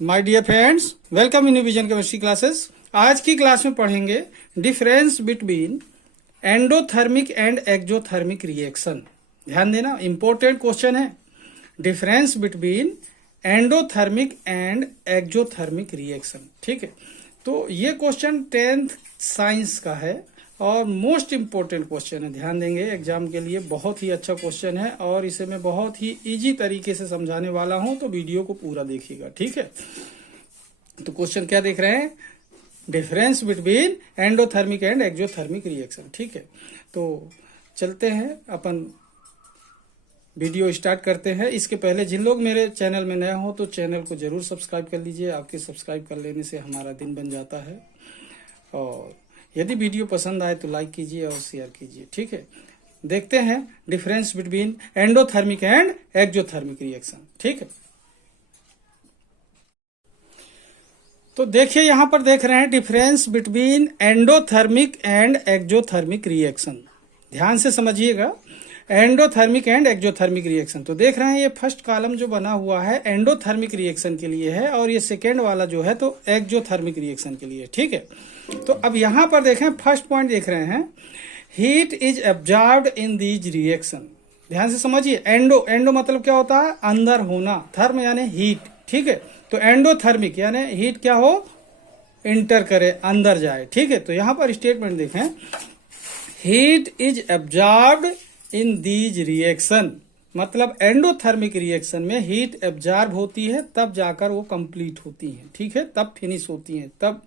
My dear friends, welcome in Vision chemistry classes. आज की class में पढ़ेंगे difference between endothermic and exothermic reaction. ध्यान देना, इंपॉर्टेंट क्वेश्चन है। Difference between endothermic and exothermic reaction. ठीक है, तो ये क्वेश्चन 10th साइंस का है और मोस्ट इम्पोर्टेंट क्वेश्चन है। ध्यान देंगे, एग्जाम के लिए बहुत ही अच्छा क्वेश्चन है और इसे मैं बहुत ही इजी तरीके से समझाने वाला हूं, तो वीडियो को पूरा देखिएगा। ठीक है, तो क्वेश्चन क्या देख रहे हैं? Difference between endothermic and exothermic reaction. ठीक है, तो चलते हैं, अपन वीडियो स्टार्ट करते हैं। इसके पहले जिन लोग मेरे चैनल में नए हो तो चैनल को जरूर सब्सक्राइब कर लीजिए। आपके सब्सक्राइब कर लेने से हमारा दिन बन जाता है, और यदि वीडियो पसंद आए तो लाइक कीजिए और शेयर कीजिए। ठीक है, देखते हैं difference between endothermic and exothermic reaction. ठीक है, तो देखिए यहां पर देख रहे हैं difference between endothermic and exothermic reaction. ध्यान से समझिएगा, एंडोथर्मिक एंड एक्सोथर्मिक रिएक्शन। तो देख रहे हैं ये फर्स्ट कॉलम जो बना हुआ है एंडोथर्मिक रिएक्शन के लिए है और ये सेकेंड वाला जो है तो एक्सोथर्मिक रिएक्शन के लिए। ठीक है, तो अब यहां पर देखें, फर्स्ट पॉइंट देख रहे हैं, heat is absorbed in these reaction. ध्यान से समझिए, एंडो मतलब क्या होता है? अंदर होना, थर्म यानी हीट। ठीक है, तो एंडोथर्मिक यानी हीट क्या हो? इंटर करे, अंदर जाए। ठीक है, तो यहां पर स्टेटमेंट देखें, heat is absorbed in these reaction, मतलब एंडोथर्मिक रिएक्शन में हीट एब्जॉर्ब होती है तब जाकर वो कंप्लीट होती है। ठीक है, तब फिनिश होती है, तब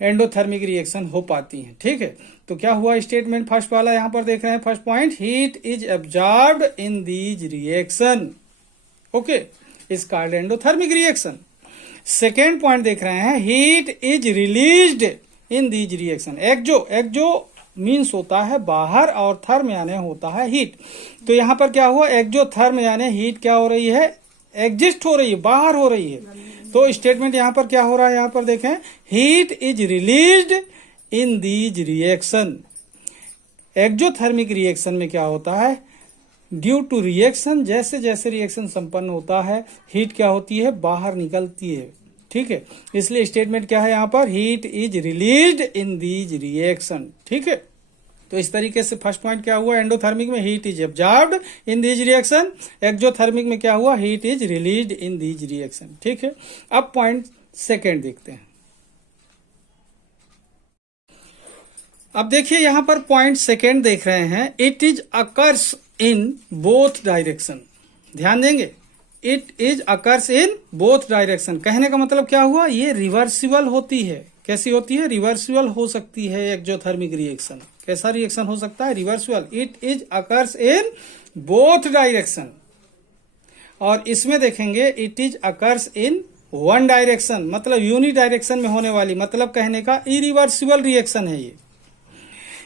एंडोथर्मिक रिएक्शन हो पाती है। ठीक है, तो क्या हुआ स्टेटमेंट फर्स्ट वाला? यहां पर देख रहे हैं first point, heat is absorbed in these reaction. Okay, is called endothermic reaction. Second point देख रहे हैं, heat is released in these reaction. Exo means होता है बाहर और थर्म यानी होता है हीट। तो यहां पर क्या हुआ? एक्सोथर्म यानी हीट क्या हो रही है? एग्जिस्ट हो रही है, बाहर हो रही है। तो स्टेटमेंट यहां पर क्या हो रहा है? यहां पर देखें, heat is released in these reaction. Exothermic reaction में क्या होता है? ड्यू टू रिएक्शन, जैसे जैसे रिएक्शन संपन्न होता है हीट क्या होती है? बाहर निकलती है। ठीक है, इसलिए स्टेटमेंट क्या है यहां पर? Heat is released in these reaction. ठीक है, तो इस तरीके से फर्स्ट पॉइंट क्या हुआ? एंडोथर्मिक में heat is absorbed in these reaction, exothermic में क्या हुआ? Heat is released in these reaction. ठीक है, अब पॉइंट सेकेंड देखते हैं। अब देखिए यहां पर पॉइंट सेकेंड देख रहे हैं, it is occurs in both direction. ध्यान देंगे, it is occurs in both direction. कहने का मतलब क्या हुआ? ये रिवर्सिबल होती है। कैसी होती है? रिवर्सिबल हो सकती है एक्सोथर्मिक रिएक्शन। कैसा रिएक्शन हो सकता है? Reversible. It is occurs in both direction. और इसमें देखेंगे, it is occurs in one direction, मतलब यूनि डायरेक्शन में होने वाली, मतलब कहने का इरिवर्सिबल रिएक्शन है ये।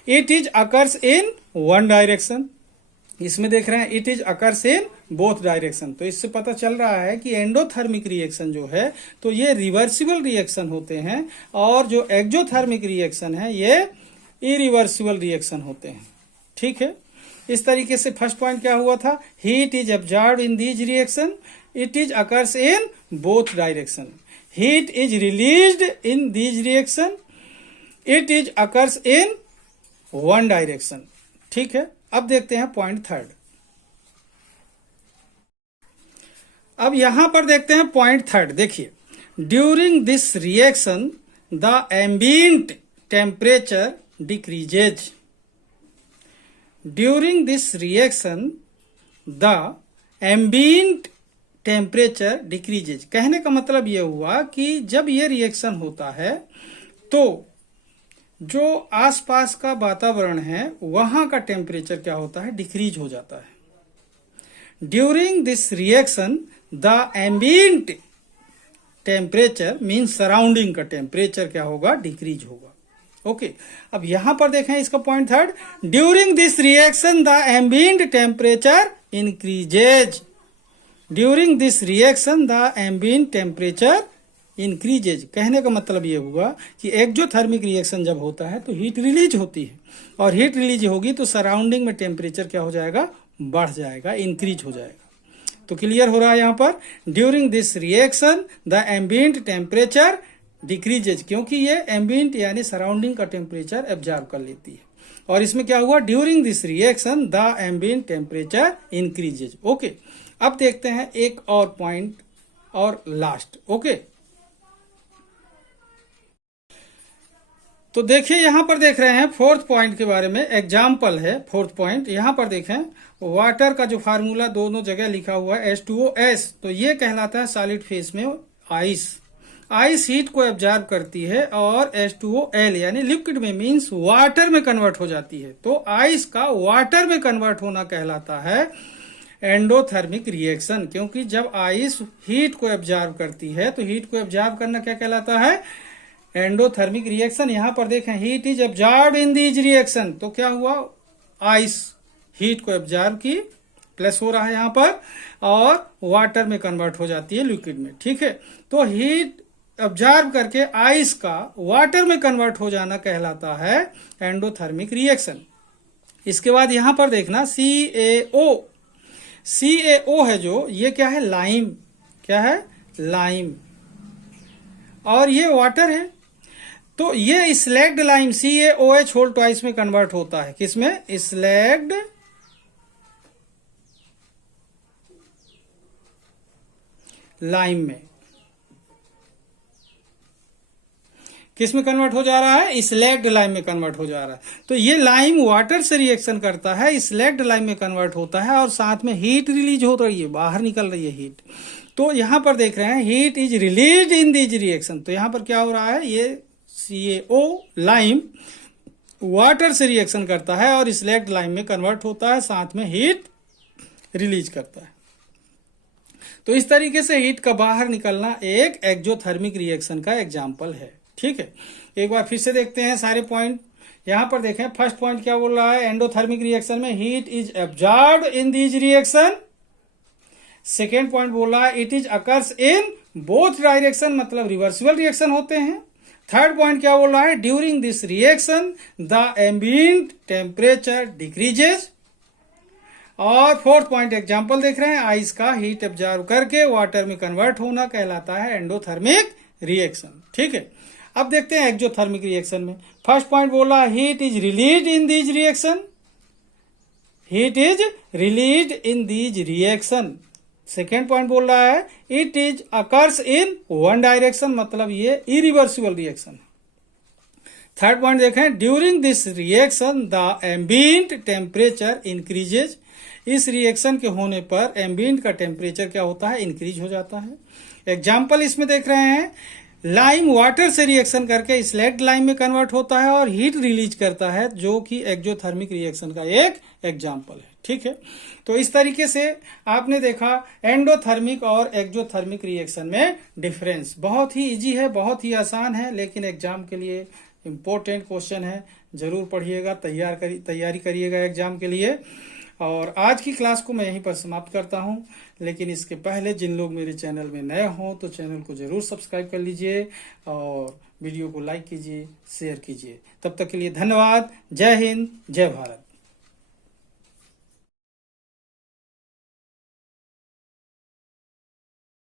It is occurs in one direction. इसमें देख रहे हैं, it is occurs in both direction. तो इससे पता चल रहा है कि एंडोथर्मिक रिएक्शन जो है तो ये रिवर्सिबल रिएक्शन होते हैं, और जो एक्सोथर्मिक रिएक्शन है ये इरिवर्सिबल रिएक्शन होते हैं। ठीक है, इस तरीके से फर्स्ट पॉइंट क्या हुआ था? Heat is absorbed in these reaction, it is occurs in both direction. Heat is released in these reaction, it is occurs in one direction. ठीक है, अब देखते हैं पॉइंट थर्ड। अब यहां पर देखते हैं पॉइंट थर्ड। देखिए, during this reaction the ambient temperature decreases. During this reaction the ambient temperature decreases. कहने का मतलब यह हुआ कि जब यह रिएक्शन होता है तो जो आसपास का वातावरण है वहां का टेम्परेचर क्या होता है? डिक्रीज हो जाता है। During this reaction the ambient temperature means surrounding का टेम्परेचर क्या होगा? डिक्रीज होगा। ओके, अब यहां पर देखें इसका point third, during this reaction the ambient temperature increases. During this reaction the ambient temperature increases. कहने का मतलब ये हुआ कि एक्सोथर्मिक रिएक्शन जब होता है तो हीट रिलीज होती है, और हीट रिलीज होगी तो सराउंडिंग में टेम्परेचर क्या हो जाएगा? बढ़ जाएगा, इंक्रीज हो जाएगा। तो क्लियर हो रहा है यहाँ पर, during this reaction the ambient temperature decreases, क्योंकि ये एम्बिएंट यानी सराउंडिंग का टेम्परेचर एब्जॉर्ब कर लेती है। और इसमें क्या हुआ, during this reaction the ambient temperature increases. Okay, अब देखते हैं एक और पॉइंट और लास्ट। ओके, तो देखिए यहां पर देख रहे हैं फोर्थ पॉइंट के बारे में, एग्जाम्पल है फोर्थ पॉइंट। यहां पर देखें वाटर का जो फार्मूला दोनों जगह लिखा हुआ है H2O, तो ये कहलाता है सॉलिड फेज में आइस। आइस हीट को एब्जॉर्ब करती है और H2OL यानी लिक्विड में मींस वाटर में कन्वर्ट हो जाती है। तो आइस का वाटर में कन्वर्ट होना कहलाता है एंडोथर्मिक रिएक्शन, क्योंकि जब आइस हीट को एब्जॉर्ब करती है तो हीट को एब्जॉर्ब करना क्या कहलाता है, एंडोथर्मिक रिएक्शन। यहां पर देखें heat is absorbed in these reaction, तो क्या हुआ, आइस हीट को एब्जॉर्ब की, प्लस हो रहा है यहां पर, और वाटर में कन्वर्ट हो जाती है लिक्विड में। ठीक है, तो हीट एब्जॉर्ब करके आइस का वाटर में कन्वर्ट हो जाना कहलाता है एंडोथर्मिक रिएक्शन। इसके बाद यहां पर देखना CaO, CaO है जो, ये क्या है, लाइम, क्या है, लाइम, और ये वाटर है। तो ये slaked lime CaOH whole twice में कन्वर्ट होता है, किसमें, स्लैग्ड लाइम में। किस में कन्वर्ट हो जा रहा है, स्लैग्ड लाइम में कन्वर्ट हो जा रहा है। तो ये लाइम वाटर से रिएक्शन करता है, स्लैग्ड लाइम में कन्वर्ट होता है, और साथ में हीट रिलीज हो रही है, बाहर निकल रही है हीट। तो यहां पर देख रहे हैं heat is release in these reaction, तो यहां पर क्या हो रहा है, ये CaO लाइम वाटर से रिएक्शन करता है और स्लैग्ड लाइम में कन्वर्ट होता है, साथ में हीट रिलीज करता है। तो इस तरीके से हीट का बाहर निकलना एक एक्जोथर्मिक रिएक्शन का एग्जाम्पल है। ठीक है, एक बार फिर से देखते हैं सारे पॉइंट। यहां पर देखें फर्स्ट पॉइंट क्या बोल रहा है, एंडोथर्मिक रिएक्शन में heat is absorbed in these reaction. Second point बोल रहा है it is occurs in both direction, मतलब रिवर्सिबल रिएक्शन होते हैं। थर्ड पॉइंट क्या बोल रहा है, during this reaction the ambient temperature decreases. और फोर्थ पॉइंट एग्जांपल देख रहे हैं, आइस का हीट एब्जॉर्ब करके वाटर में कन्वर्ट होना कहलाता है एंडोथर्मिक रिएक्शन। ठीक है, अब देखते हैं एक्जोथर्मिक रिएक्शन में। फर्स्ट पॉइंट बोला heat is release in these reaction, heat is release in these reaction. Second point बोल रहा है it is occurs in one direction, मतलब ये इरिवर्सिबल रिएक्शन है। थर्ड पॉइंट देखें, during this reaction the ambient temperature increases, इस reaction के होने पर एम्बिएंट का टेम्परेचर क्या होता है, इंक्रीज हो जाता है। एग्जाम्पल इसमें देख रहे हैं, लाइम वाटर से रिएक्शन करके स्लैग्ड लाइम में कन्वर्ट होता है और हीट रिलीज करता है, जो कि एक्जोथर्मिक रिएक्शन का एक एग्जाम्पल है। ठीक है, तो इस तरीके से आपने देखा एंडोथर्मिक और एक्जोथर्मिक रिएक्शन में डिफरेंस। बहुत ही इजी है, बहुत ही आसान है, लेकिन एग्जाम के लिए इंपॉर्टेंट क्वेश्चन है, जरूर पढ़िएगा, तैयारी करिएगा एग्जाम के लिए। और आज की क्लास को मैं यहीं पर समाप्त करता हूं, लेकिन इसके पहले जिन लोग मेरे चैनल में नए हों तो चैनल को जरूर सब्सक्राइब कर लीजिए और वीडियो को लाइक कीजिए, शेयर कीजिए। तब तक के लिए धन्यवाद। जय हिंद, जय भारत।